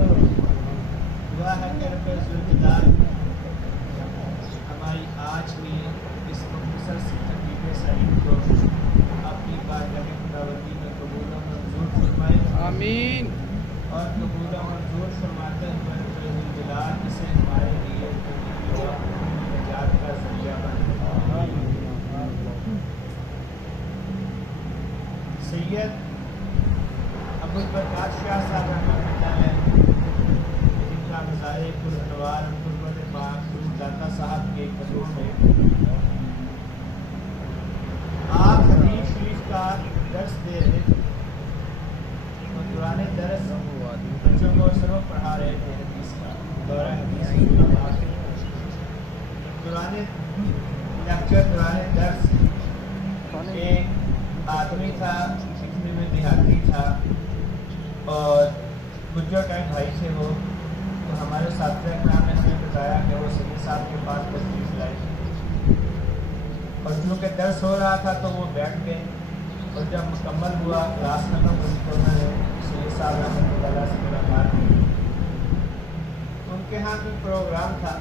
دعا ہے کہ رب ذوالجلال ہماری آج کی اس مختصر سی تقریب سعید کو اپنی بارگاہ خداوندی میں قبول و منظور فرمائے، آمین۔ اور قبول و منظور فرماتے ہوئے رب ذوالجلال اسے ہمارے لیے زندگی و نجات کا ذریعہ بنے۔ سید ابوالبرکات شاہ صاحب رحمۃ اللہ علیہ، جن کا مزار پرانوار قربت پاک داتا صاحب کے قدموں میں آپ حدیث شریف کا درس دے رہے تھے، اور دوران درس بچوں کو سبق پڑھا رہے تھے حدیث کا، دورہ حدیث دوران لیکچر دوران درس ایک آدمی تھا، دکھنے میں دیہاتی تھا اور گجر ٹائپ بھائی تھے وہ، تو ہمارے اساتذہ کرام نے ہمیں بتایا کہ وہ سید صاحب کے پاس تشریف لائے، اور چونکہ درس ہو رہا تھا تو وہ بیٹھ گئے، اور جب مکمل ہوا کلاس ختم ہوئی تو انہوں نے سید صاحب رحمۃ اللہ علیہ سے ملاقات کی۔ ان کے ہاں کوئی پروگرام تھا،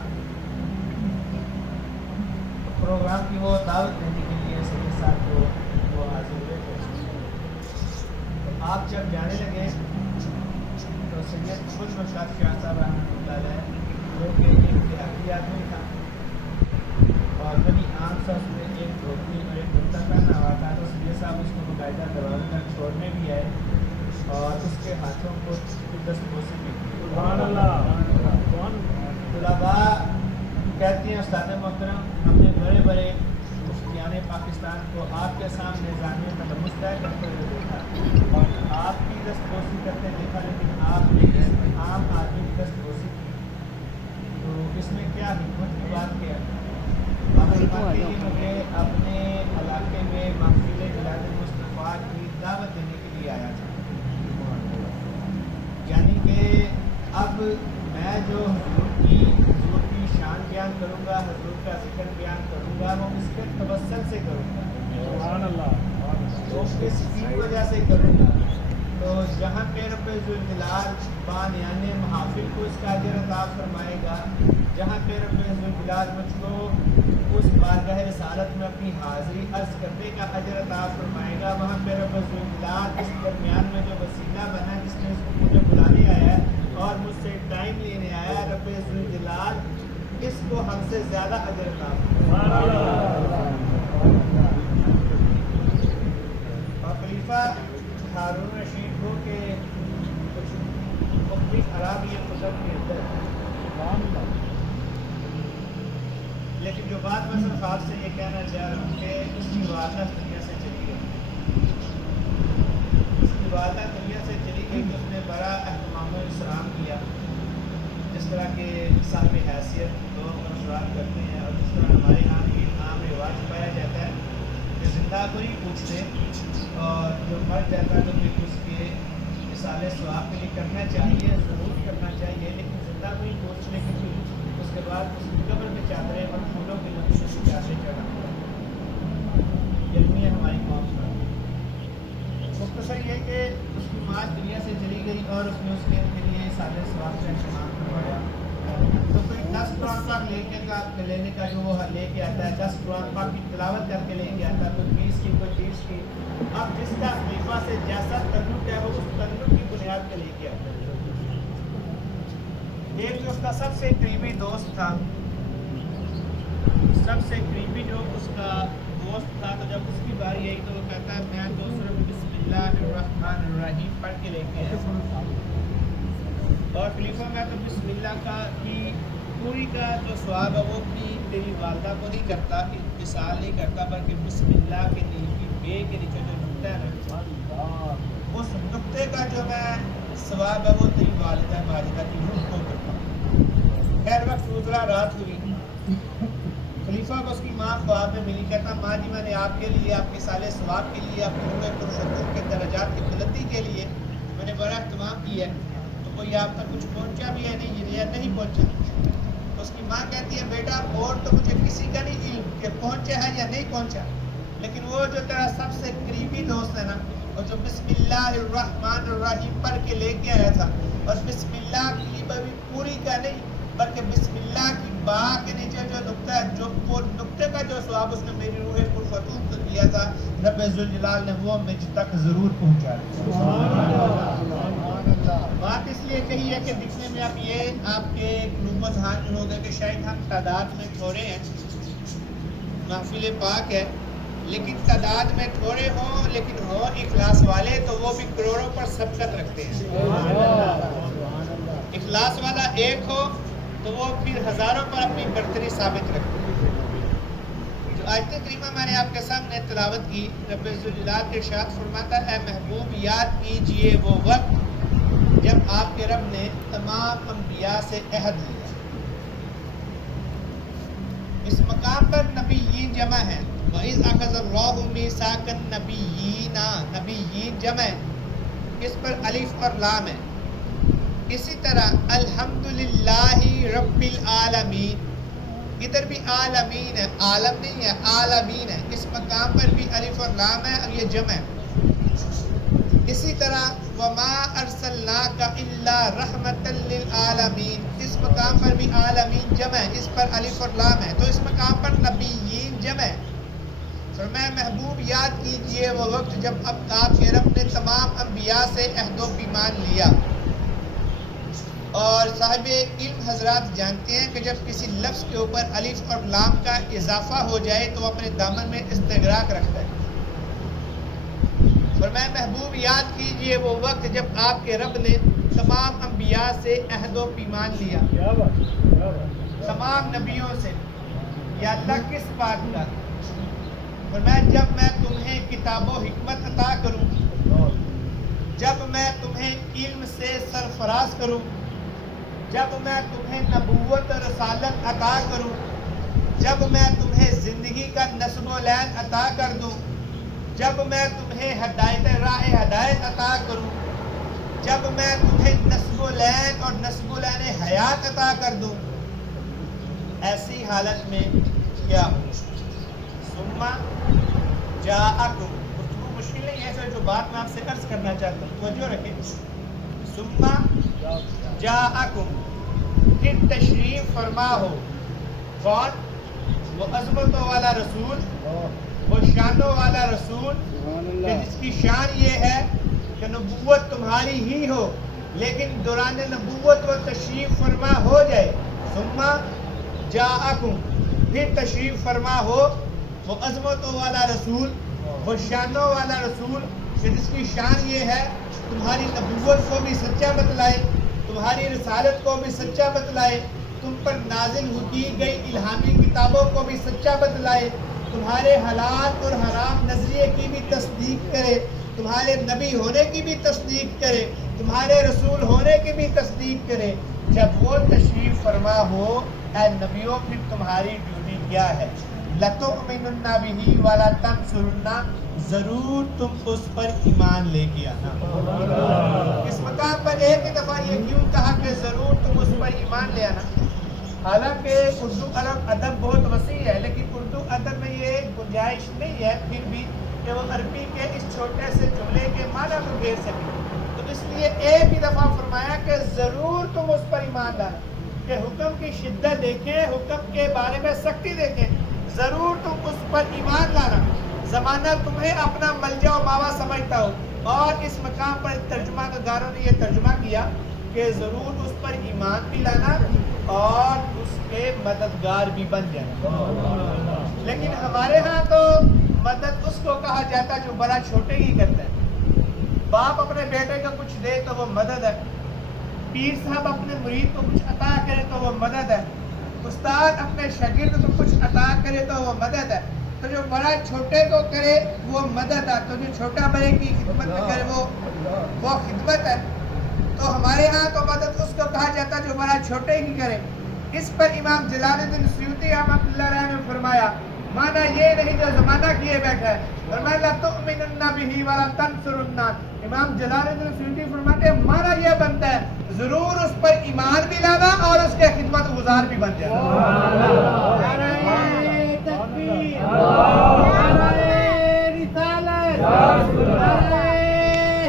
پروگرام کی وہ دعوت دینے کے لیے سید صاحب کو وہ حاضر ہوئے تھے۔ تو آپ جب جانے لگے تو سید ابوالبرکات شاہ صاحب رحمۃ اللہ علیہ، جو کہ ایک دیہاتی آدمی تھا اور بڑی عام سا اس میں ایک دھوتی اور ایک کرتا پہنا ہوا تھا، تو سید صاحب اس کو باقاعدہ دروازے تک چھوڑنے بھی آئے اور اس کے ہاتھوں کو دستبوسی بھی کی۔ طلباء کہتے ہیں استاد محترم، ہم نے بڑے بڑے مفتیان پاکستان کو آپ کے سامنے جانے کا مستعد کرتے ہوئے دیکھا اور آپ کی دستبوسی کرتے دیکھا، لیکن آپ نے عام آدمی کی دستبوسی کی، تو اس میں کیا حکمت کی بات کیا؟ آپ فرماتے ہیں مجھے اپنے علاقے میں محفل میلاد مصطفیٰ کی دعوت دینے کے لیے آیا تھا، یعنی کہ اب میں جو حضور کی شان بیان کروں گا، حضور کا ذکر بیان کروں گا، وہ اس کے توسل سے کروں گا، وہ اس کی وجہ سے کروں گا۔ تو جہاں پہ رب ذوالجلال بانیان محافل کو اس کا اجر عطا فرمائے گا، جہاں پہ رب ذوالجلال مجھ کو اس بارگاہ رسالت میں اپنی حاضری عرض کرنے کا اجر عطا فرمائے گا، وہاں پہ رب ذوالجلال اس درمیان میں جو وسیلہ بنا جس نے اس کو مجھے بلانے آیا ہے اور مجھ سے ٹائم لینے آیا ہے، رب ذوالجلال اس کو ہم سے زیادہ اجر عطا فرمائے۔ اور خلیفہ ہارون رشید کو کہ کچھ مختلف خرابیاں قدرت کے اندر، لیکن جو بات میں صرف آپ سے یہ کہنا چاہ رہا ہوں کہ اس کی والدہ دنیا سے چلی گئی، اس کی والدہ دنیا سے چلی گئی تو اس نے بڑا اہتمام و احترام کیا، جس طرح کے صاحب حیثیت لوگ مشورات کرتے ہیں، اور جس طرح ہمارے یہاں بھی عام رواج پایا جاتا ہے کہ زندہ کو ہی پوچھتے اور جو مر جاتا ہے تو پھر اس کے اصالہ ثواب کے لیے کرنا چاہیے، ضرور کرنا چاہیے، لیکن زندہ کو ہی پوچھنے کے پھر اس کے بعد اس کی قبر میں چادریں اور پھولوں کے نقشے سے چادریں چڑھانا علمی ہے ہماری قوم کا۔ مختصر یہ کہ اس کی ماں دنیا سے چلی گئی اور اس نے اس کے لیے اصالہ ثواب کا اہتمام کروایا، تو کوئی 10 قرآن پاک لینے کا جو وہ لے کے آتا ہے، 10 قرآن پاک کی تلاوت کر کے لے کے آتا ہے، کوئی 20 کی کوئی 30 کی، اب جس کا خلیفہ سے جیسا تعلق ہے وہ اس تعلق کی بنیاد پہ لے کے آتا ہے۔ ایک جو اس کا سب سے قریبی دوست تھا، سب سے قریبی جو اس کا دوست تھا، تو جب اس کی باری آئی تو وہ کہتا ہے میں تو صرف بسم اللہ الرحمن الرحیم پڑھ کے لے کے آیا، اور خلیفہ میں تو بسم اللہ کی پوری کا جو ثواب ہے وہ اپنی تیری والدہ کو نہیں کرتا، مثال نہیں کرتا، بلکہ بسم اللہ کے نیچے بے کے نیچے جو نقطہ ہے نا، اس نقطے کا جو میں ثواب ہے وہ تیری والدہ ماجدہ کی روح کو کرتا ہوں۔ خیر وقت گزرا، رات ہوئی، خلیفہ کو اس کی ماں خواب میں ملی، کہتا ماں جی میں نے آپ کے لیے، آپ کے سالے ثواب کے لیے، آپ کے روح پرشکر کے درجات کی بلندی کے لیے میں نے بڑا اہتمام کیا ہے، تو کوئی آپ تک کچھ پہنچا بھی ہے نہیں یا نہیں پہنچا؟ تو اس کی ماں کہتی ہے بیٹا اور تو مجھے کسی کا نہیں علم کہ پہنچا ہے یا نہیں پہنچا، لیکن وہ جو تیرا سب سے قریبی دوست ہے نا، اور جو بسم اللہ الرحمن الرحیم پڑھ کے لے کے آیا تھا اور بسم اللہ اللہ کی پوری کا نہیں بلکہ بسم اللہ کی با کے نیچے جو نقطہ ہے جو وہ نقطے کا جو ثواب اس نے میری روح پرفتون کو دیا تھا رب ذوالجلال نے وہ مجھ تک ضرور پہنچا دیا. بات اس لیے کہی ہے کہ دکھنے میں اب یہ آپ کے قلوب و ذہان میں ہوگا کہ شاید ہم تعداد میں تھوڑے ہیں, محفل پاک ہے لیکن تعداد میں تھوڑے ہوں لیکن ہو اخلاص والے تو وہ بھی کروڑوں پر سبقت رکھتے ہیں. اخلاص والا ایک ہو تو وہ پھر ہزاروں پر اپنی برتری ثابت رکھتے ہیں. جو آیت کریمہ میں نے آپ کے سامنے تلاوت کی, رب ذوالجلال ارشاد فرماتا ہے اے محبوب یاد کیجئے وہ وقت جب آپ کے رب نے تمام انبیاء سے عہد لیا. اس مقام پر نبیین جمع ہے. وَإِذْ أَخَذَ اللَّهُ مِيثَاقَ النَّبِيِّينَ, نبیین جمع ہے, اس پر الف اور لام ہے. اسی طرح الحمدللہ رب العالمین, ادھر بھی عالمین ہے, عالم نہیں ہے عالمین ہے, اس مقام پر بھی الف اور لام ہے اور یہ جمع ہے. اسی طرح وما ارسلناک الا رحمۃ للعالمین, اس مقام پر بھی عالمین جمع ہے, اس پر الف اور لام ہے. تو اس مقام پر نبیین جمع ہے. فرمایا محبوب یاد کیجئے وہ وقت جب اب آپ کے رب نے تمام انبیاء سے عہد و پیمان لیا. اور صاحب علم حضرات جانتے ہیں کہ جب کسی لفظ کے اوپر الف اور لام کا اضافہ ہو جائے تو وہ اپنے دامن میں استغراق رکھتا ہے. فرمایا محبوب یاد کیجئے وہ وقت جب آپ کے رب نے تمام انبیاء سے عہد و پیمان لیا. تمام نبیوں سے. یا اللہ کس بات کا؟ فرمایا جب میں تمہیں کتاب و حکمت عطا کروں, جب میں تمہیں علم سے سرفراز کروں, جب میں تمہیں نبوت اور رسالت عطا کروں, جب میں تمہیں زندگی کا نصب و لین عطا کر دوں, جب میں تمہیں ہدایت راہ ہدایت عطا کروں, جب میں تمہیں نصب و لین اور نصب و لین حیات عطا کر دوں, ایسی حالت میں کیا ہوں. ثم جاءکم, گفتگو مشکل نہیں ہے, جو بات میں آپ سے عرض کرنا چاہتا ہوں توجہ رکھیں. ثم جاءکم, پھر تشریف فرما ہو. کون؟ وہ عظمتوں والا رسول, وہ شانوں والا رسول کہ جس کی شان یہ ہے کہ نبوت تمہاری ہی ہو لیکن دوران نبوت وہ تشریف فرما ہو جائے. ثم جاءکم, پھر تشریف فرما ہو وہ عظمتوں والا رسول, وہ شانوں والا رسول کہ جس کی شان یہ ہے تمہاری نبوت کو بھی سچا بتلائے, تمہاری رسالت کو بھی سچا بتلائے, تم پر نازل کی گئی الہامی کتابوں کو بھی سچا بتلائے, تمہارے حلال اور حرام نظریے کی بھی تصدیق کرے, تمہارے نبی ہونے کی بھی تصدیق کرے, تمہارے رسول ہونے کی بھی تصدیق کرے. جب وہ تشریف فرما ہو اے نبیوں پھر تمہاری ڈیوٹی کیا ہے؟ لَتُؤْمِنُنَّ بِهِ وَلَا تَنْصُرُنَّ, ضرور تم اس پر ایمان لے کے آنا. اس مقام پر ایک ہی دفعہ یہ کیوں کہا کہ ضرور تم اس پر ایمان لے آنا؟ حالانکہ اردو عرب ادب بہت وسیع ہے لیکن اردو ادب میں یہ گنجائش نہیں ہے پھر بھی کہ وہ عربی کے اس چھوٹے سے جملے کے معنی کو گھیر سکے. تو اس لیے ایک ہی دفعہ فرمایا کہ ضرور تم اس پر ایمان لانا, کہ حکم کی شدت دیکھیں, حکم کے بارے میں سختی دیکھیں, ضرور تم اس پر ایمان لانا. زمانہ تمہیں اپنا ملجا و ماوا سمجھتا ہو, اور اس مقام پر ترجمہ گاروں نے یہ ترجمہ کیا کہ ضرور اس پر ایمان بھی لانا اور اس کے مددگار بھی بن جائیں. لیکن ہمارے ہاں تو مدد اس کو کہا جاتا ہے جو بڑا چھوٹے ہی کرتا ہے. باپ اپنے بیٹے کو کچھ دے تو وہ مدد ہے, پیر صاحب اپنے مرید کو کچھ عطا کرے تو وہ مدد ہے, استاد اپنے شاگرد کو کچھ عطا کرے تو وہ مدد ہے. تو جو بڑا چھوٹے کو کرے وہ مدد ہے, تو جو چھوٹا بڑے کی خدمت میں کرے وہ خدمت ہے. تو ہمارے ہاں تو مدد اس کو کہا جاتا ہے جو بڑا چھوٹے ہی کرے. اس پر امام جلال الدین سیوطی رحمۃ اللہ علیہ نے فرمایا مانا یہ نہیں جو زمانہ کیے بیٹھا ہے, فرمایا لَتُؤْمِنُنَّ بِهِ وَلَا تَنْصُرُنَّ. امام جلال الدین سیوطی فرماتے ہیں مانا یہ بنتا ہے ضرور اس پر ایمان بھی لانا اور اس کے خدمت گزار بھی بن جانا. تکبیر, رسالت,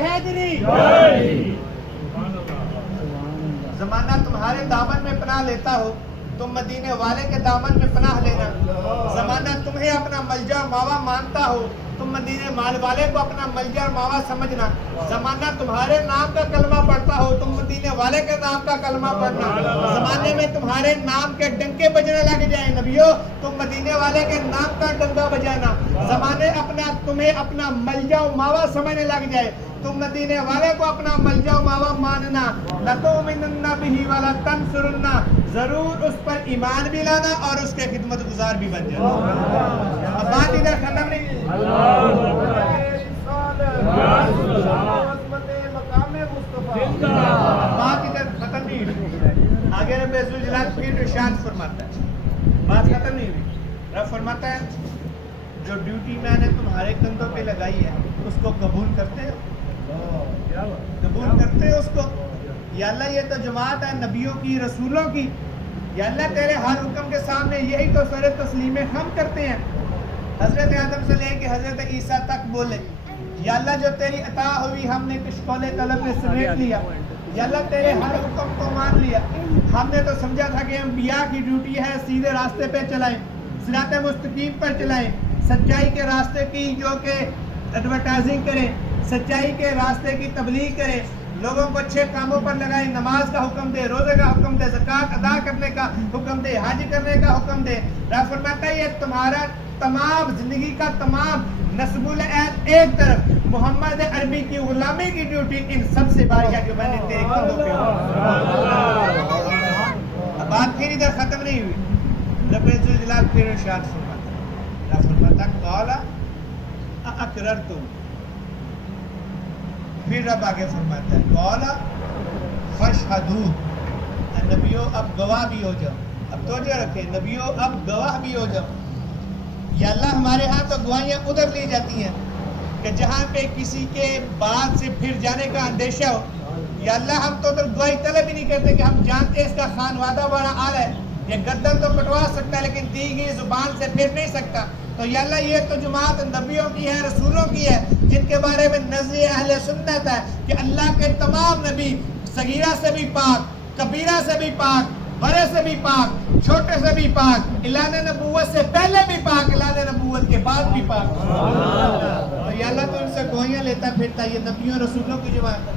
حیدری. زمانہ تمہارے دامن میں پناہ لیتا ہو، تم مدینے والے کے دامن میں پناہ لینا۔ زمانہ تمہیں اپنا ملجا ماوا مانتا ہو، تم مدینے مال والے کو اپنا ملجا ماوا سمجھنا۔ زمانہ تمہارے نام کا کلمہ پڑھتا ہو، تم مدینے والے کے نام کا کلمہ پڑھنا۔ زمانے میں تمہارے نام کے ڈنکے بجنے لگ جائیں نبیو، تم مدینے والے کے نام کا ڈنکا بجانا۔ زمانے تمہیں اپنا ملجا ماوا سمجھنے لگ جائے، تم مدینے والے کو اپنا ملجا ماوا ماننا۔ لَتُؤْمِنُنَّ بِهِ وَلَتَنْصُرُنَّ، ضرور اس پر ایمان بھی لانا اور اس کے خدمت گزار بھی بن جانا۔ اب بات ادھر ختم نہیں، بات ادھر ختم نہیں ہوئی، آگے رب ذوالجلال پھر ارشاد فرماتا ہے، بات ختم نہیں ہوئی۔ رب فرماتا ہے جو ڈیوٹی میں نے تمہارے کندھوں پہ لگائی ہے اس کو قبول کرتے ہو؟ قبول کرتے ہو اس کو؟ یا اللہ یہ تو جماعت ہے نبیوں کی، رسولوں کی، یا اللہ تیرے ہر حکم کے سامنے یہی تو سر تسلیم ہم کرتے ہیں۔ حضرت آدم سے لے کے حضرت عیسیٰ تک بولے یا اللہ جو تیری عطا ہوئی ہم نے کشکول طلب میں سمیٹ لیا، یا اللہ تیرے ہر حکم کو مان لیا۔ ہم نے تو سمجھا تھا کہ انبیاء کی ڈیوٹی ہے سیدھے راستے پہ چلائیں، صراط مستقیم پر چلائیں، سچائی کے راستے کی جو کہ ایڈورٹائزنگ کریں، سچائی کے راستے کی تبلیغ کریں، لوگوں کو اچھے کاموں پر لگائیں، نماز کا حکم دے، روزے کا حکم دے، زکوٰۃ ادا کرنے کا حکم دے، حج کرنے کا حکم دے۔ رب فرماتا ہے یہ تمہارا تمام زندگی کا تمام نصب العین ایک طرف، محمد عربی کی غلامی کی ڈیوٹی ان سب سے باری ہے جو میں نے تیرے کندھوں پہ۔ اب بات پھر ادھر ختم نہیں ہوئی، رب ذوالجلال پھر ارشاد فرماتا ہے، رب فرماتا ہے قال اقررتم، پھر رب آگے فرماتا ہے قال فاشہدوا، نبیوں اب گواہ بھی ہو جاؤ۔ اب توجہ رکھیں نبیوں اب گواہ بھی ہو جاؤ۔ یا اللہ ہمارے ہاں تو گواہیاں ادھر لی جاتی ہیں کہ جہاں پہ کسی کے بات سے پھر جانے کا اندیشہ ہو، یا اللہ ہم تو ادھر گواہی طلب ہی نہیں کرتے کہ ہم جانتے اس کا خانوادہ بڑا اعلیٰ ہے، یہ گردن تو کٹوا سکتا ہے لیکن دی گئی زبان سے پھر نہیں سکتا۔ تو یا اللہ یہ تو جماعت نبیوں کی ہے، رسولوں کی ہے، جن کے بارے میں نظریہ اہل سنت ہے کہ اللہ کے تمام نبی صغیرہ سے بھی پاک، کبیرہ سے بھی پاک، بڑے سے بھی پاک، چھوٹے سے بھی پاک، اعلان نبوت سے پہلے بھی پاک، اعلان نبوت کے بعد بھی پاک۔ تو یا اللہ تو ان سے گواہیاں لیتا پھرتا، یہ نبیوں رسولوں کی جماعت ہے۔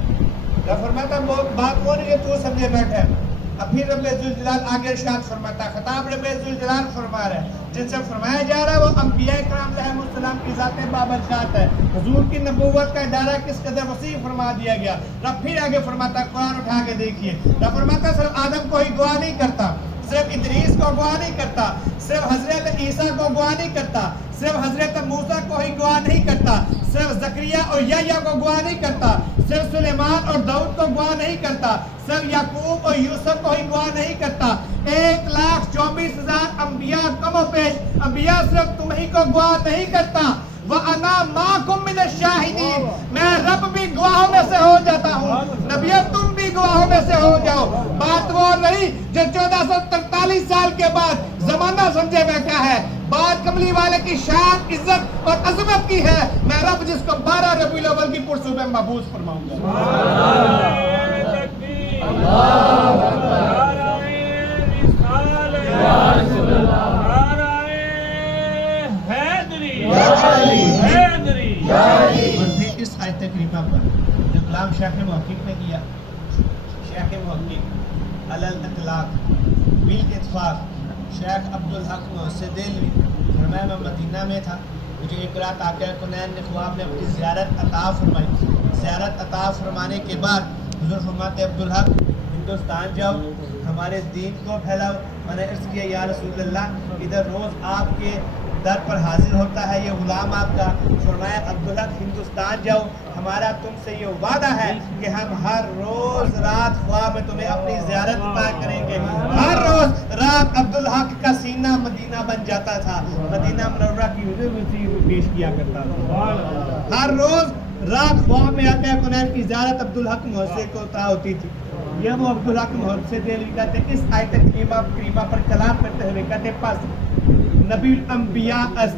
یا فرماتا بات کون ہے تو سمجھے بیٹھا ہے۔ اب پھر رب ذوالجلال آگے ارشاد فرماتا ہے، خطاب رب ذوالجلال فرما رہا ہے، جن سے فرمایا جا رہا ہے وہ انبیاء کرام علیہ السلام کی ذات بابرکات ہے، حضور کی نبوت کا ادارہ کس قدر وسیع فرما دیا گیا۔ رب پھر آگے فرماتا ہے، قرآن اٹھا کے دیکھیے، رب فرماتا ہے صرف آدم کو ہی گواہ نہیں کرتا، صرف ادریس کو گواہ نہیں کرتا، صرف حضرت عیسیٰ کو گواہ نہیں کرتا، صرف حضرت موسیٰ کو ہی گواہ نہیں کرتا، صرف زکریا اور یحییٰ کو گواہ نہیں کرتا، صرف سلیمان اور داؤد کو گواہ نہیں کرتا، صرف یعقوب اور یوسف کو ہی گواہ نہیں کرتا، 1,24,000 انبیاء کم و پیش انبیاء صرف تم ہی کو گواہ نہیں کرتا۔ وَأَنَا مَعَكُمْ مِنَ الشَّاهِدِينَ، میں رب بھی گواہوں میں سے ہو جاتا ہوں، نبیوں تم بھی گواہوں میں سے ہو جاؤ۔ بات وہ نہیں جو 1443 سال کے بعد زمانہ سمجھے بیٹھا ہے، بات کملی والے کی شان، عزت اور عظمت کی ہے، میں رب جس کو 12 ربیع الاول کی پرصبح محفوظ فرماؤں گا۔ اور پھر اس آیت کریمہ پر جو کلام شیخ محقق نے کیا، شیخ محقق علی الاطلاق بالاتفاق شیخ عبدالحق محسن دہلوی، فرمایا میں مدینہ میں تھا، مجھے ایک رات آقا کونین نے خواب میں اپنی زیارت عطا فرمائی۔ زیارت عطا فرمانے کے بعد حضور فرماتے عبدالحق ہندوستان جاؤ، ہمارے دین کو پھیلاؤ۔ میں نے عرض کیا یا رسول اللہ ادھر روز آپ کے در پر حاضر ہوتا ہے یہ غلام آپ کا۔ فرمایا عبدالحق ہندوستان جاؤ، ہمارا تم سے یہ وعدہ ہے کہ ہم ہر روز رات خواب میں تمہیں اپنی زیارت عطا کریں گے۔ ہر روز رات عبدالحق کا سینہ مدینہ بن جاتا تھا، مدینہ منورہ کی حضور پیش کیا کرتا تھا۔ ہر روز رات خواب میں آقا کونین کی زیارت عبدالحق محسن کو عطا ہوتی تھی۔ یہ وہ عبدالحق محسن دہلوی کہتے ہیں، اس آیت کریمہ پر کلام کرتے ہوئے کہتے پس نبی الانبیاء است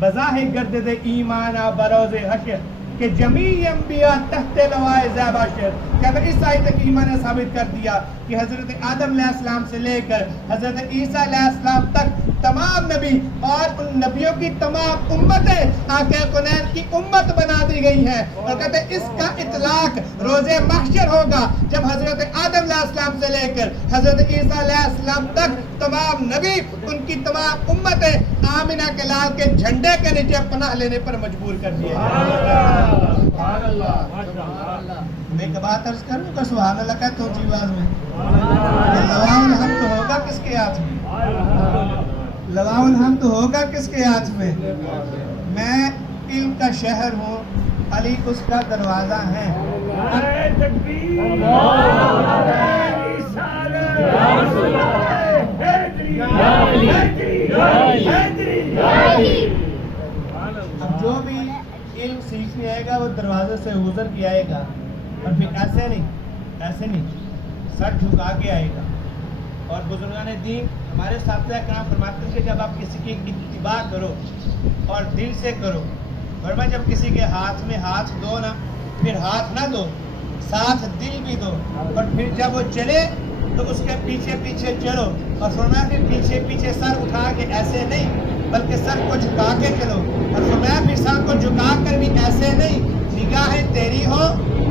بظاہر گردد ایمانا بروز حشر کہ جمیع انبیاء تحت لوائے زیباشر، کہ اگر اس آیت کریمہ نے ثابت کر دیا کہ حضرت آدم علیہ السلام سے لے کر حضرت عیسیٰ علیہ السلام تک تمام نبی اور ان نبیوں کی تمام امتیں آقا کونین کی امت بنا دی گئی ہیں، اور کہتے ہیں اس کا اطلاق روز محشر ہوگا جب حضرت آدم علیہ السلام سے لے کر حضرت عیسیٰ علیہ السلام تک تمام نبی ان کی تمام امتیں آمنہ کے لال کے جھنڈے کے نیچے پناہ لینے پر مجبور کر دیے۔ میں ایک بات عرض کروں کہ سبحان اللہ کہتا ہوں جی آواز میں، لواء الحمد ہوگا کس کے ہاتھ میں؟ لواء الحمد ہوگا کس کے ہاتھ میں؟ میں علم کا شہر ہوں، علی اس کا دروازہ ہے۔ اب جو بھی علم سیکھنے آئے گا وہ دروازے سے گزر کے آئے گا، اور پھر ایسے نہیں سر جھکا کے آئے گا۔ اور بزرگان دین ہمارے ساتھ کرام فرماتے ہیں کہ جب آپ کسی کی اتباع کرو اور دل سے کرو، ورنہ جب کسی کے ہاتھ میں ہاتھ دو نا، پھر ہاتھ نہ دو، ساتھ دل بھی دو، اور پھر جب وہ چلے تو اس کے پیچھے پیچھے چلو، اور فرمایا پھر پیچھے پیچھے سر اٹھا کے ایسے نہیں بلکہ سر کو جھکا کے چلو، اور فرمایا پھر سر کو جھکا کر بھی ایسے نہیں، نگاہیں تیری ہو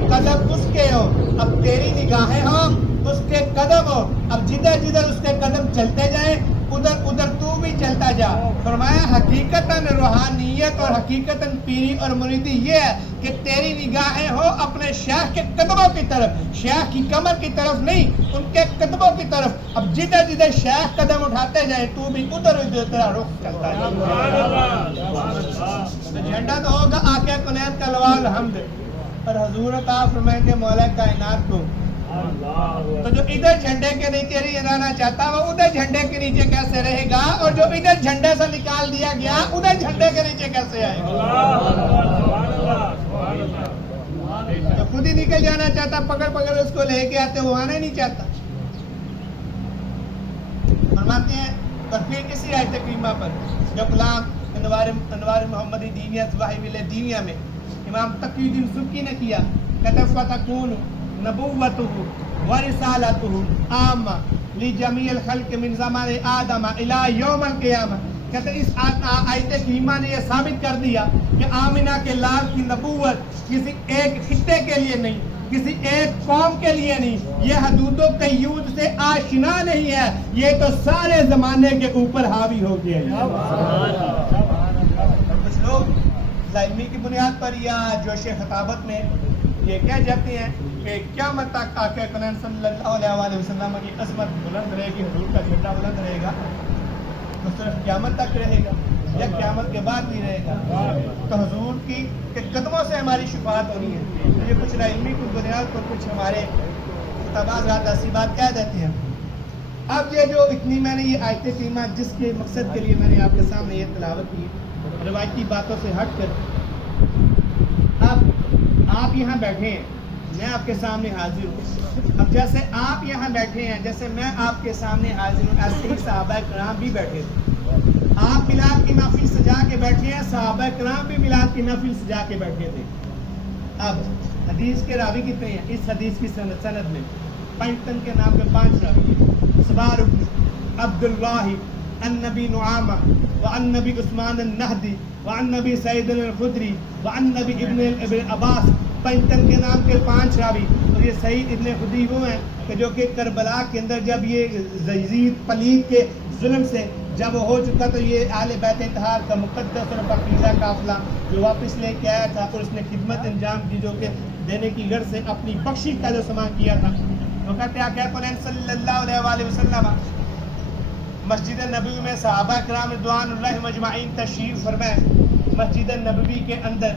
قدم اس کے ہو، اب تیری نگاہیں ہو اس کے قدم ہو، اب جدھر جدھر اس کے قدم چلتے جائیں ادھر ادھر تو بھی چلتا جا۔ فرمایا حقیقتاً روحانیت اور حقیقتاً پیری اور مریدی یہ ہے کہ تیری نگاہیں ہو اپنے شیخ کے قدموں کی طرف، شیخ کی کمر کی طرف نہیں، ان کے قدموں کی طرف، اب جدھر جدھر شیخ قدم اٹھاتے جائیں تو بھی ادھر ادھر تیرا رخ چلتا جائے۔ تو جھنڈا تو ہوگا آقا کونین کا لواء الحمد، اور حضور کا فرمائیں کہ مولا کائنات کو تو جو ادھر جھنڈے کے نیچے نہیں رہنا چاہتا وہ ادھر جھنڈے کے نیچے کیسے رہے گا، اور جو ادھر جھنڈے سے نکال دیا گیا ادھر جھنڈے کے نیچے کیسے آئے گا؟ جو خود ہی نکل جانا چاہتا پکڑ پکڑ اس کو لے کے آتے وہ آنا نہیں چاہتا۔ فرماتے ہیں اور پھر اسی آیت کریمہ پر جو کلام انوار محمدی دینیت واحد دینیا میں امام تقی الدین سبکی نے کیا، کہتے فتکون نبوته ورسالته عامہ لجمیع الخلق من زمان آدم الى یوم القیامہ۔ کہتے اس آیت کریمہ نے یہ ثابت کر دیا کہ آمنہ کے لال کی نبوت کسی ایک خطے کے لیے نہیں، کسی ایک قوم کے لیے نہیں، یہ حدود و قیود سے آشنا نہیں ہے، یہ تو سارے زمانے کے اوپر حاوی ہو گیا ہے۔ کچھ لوگ علمی کی بنیاد پر یا جوش خطابت میں یہ کہہ جاتے ہیں کہ قیامت تک آقا کونین صلی اللہ علیہ وسلم کی عظمت بلند رہے گی، حضور کا جھنڈا بلند رہے گا، تو صرف قیامت تک رہے گا یا قیامت کے بعد بھی رہے گا؟ تو حضور کی قدموں سے ہماری شفاعت ہونی ہے۔ یہ کچھ علمی کی بنیاد پر کچھ ہمارے خطابات ایسی بات کہہ دیتے ہیں۔ اب یہ جو اتنی میں نے یہ آیت کریمہ جس کے مقصد کے لیے میں نے آپ کے سامنے یہ تلاوت کی، روایتی باتوں سے ہٹ کر، اب آپ یہاں بیٹھے ہیں، میں آپ کے سامنے حاضر ہوں، اب جیسے آپ یہاں بیٹھے ہیں، جیسے میں آپ کے سامنے حاضر ہوں، ایسے ہی صحابہ کرام بھی بیٹھے تھے۔ آپ میلاد کی محفل سجا کے بیٹھے ہیں، صحابہ کرام بھی میلاد کی محفل سجا کے بیٹھے تھے۔ اب حدیث کے راوی کتنے ہیں؟ اس حدیث کی سند میں پنجتن کے نام پہ 5 راوی ہیں۔ سبار عبداللہ عن نبی نعامہ وعن نبی عثمان النہدی وعن نبی سعید الخدری وعن نبی ابن عباس، پنجتن کے نام کے 5 راوی۔ اور یہ سعید ابن خدری وہ ہیں کہ جو کہ کربلا کے اندر جب یہ یزید پلید کے ظلم سے جب وہ ہو چکا تو یہ اہل بیت اطہار کا مقدس اور پاکیزہ قافلہ جو واپس لے کے آیا تھا اور اس نے خدمت انجام کی جو کہ دینے کی غرض سے اپنی بخشش کا جو سامان کیا تھا، تو کہتے ہیں آقا کونین صلی اللہ علیہ وسلم مسجد نبوی میں صحابہ کرام رضوان اللہ مجمعین تشریف فرمائے، مسجد نبوی کے اندر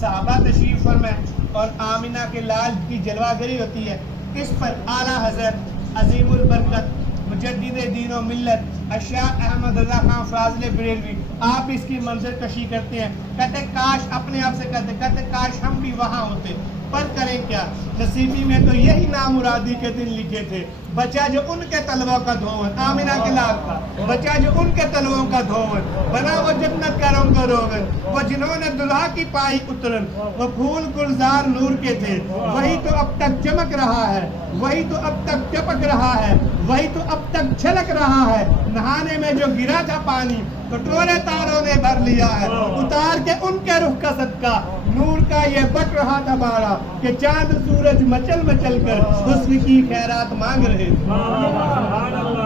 صحابہ تشریف فرمائے اور آمنہ کے لال کی جلوہ گری ہوتی ہے، اس پر اعلیٰ حضرت عظیم البرکت مجدد دین و ملت اشیاء احمد رضا خان فاضل بریلوی آپ اس کی منظر کشی کرتے ہیں، کہتے کاش، اپنے آپ سے کہتے کاش ہم بھی وہاں ہوتے پر کریں کیا؟ نصیبی میں تو یہی نامرادی کے دن لکھے تھے، بچا جو ان کے تلووں کا دھون، آمینہ کے لال کا، بچا جو ان کے تلووں کا دھون، بنا وہ جنت کا رنگ روغن، وہ جنہوں نے دلہا کی پائی اترن، وہ پھول گلزار نور کے تھے، وہی تو اب تک چمک رہا ہے، وہی تو اب تک چپک رہا ہے، وہی تو اب تک چھلک رہا ہے، نہانے میں جو گرا تھا پانی کٹورے تاروں نے بھر لیا ہے، اتار کے ان کے رخ کا صدقہ نور کا یہ بٹ رہا تھا بارہ کہ چاند سورج مچل مچل کر حسن کی خیرات مانگ رہے تھے۔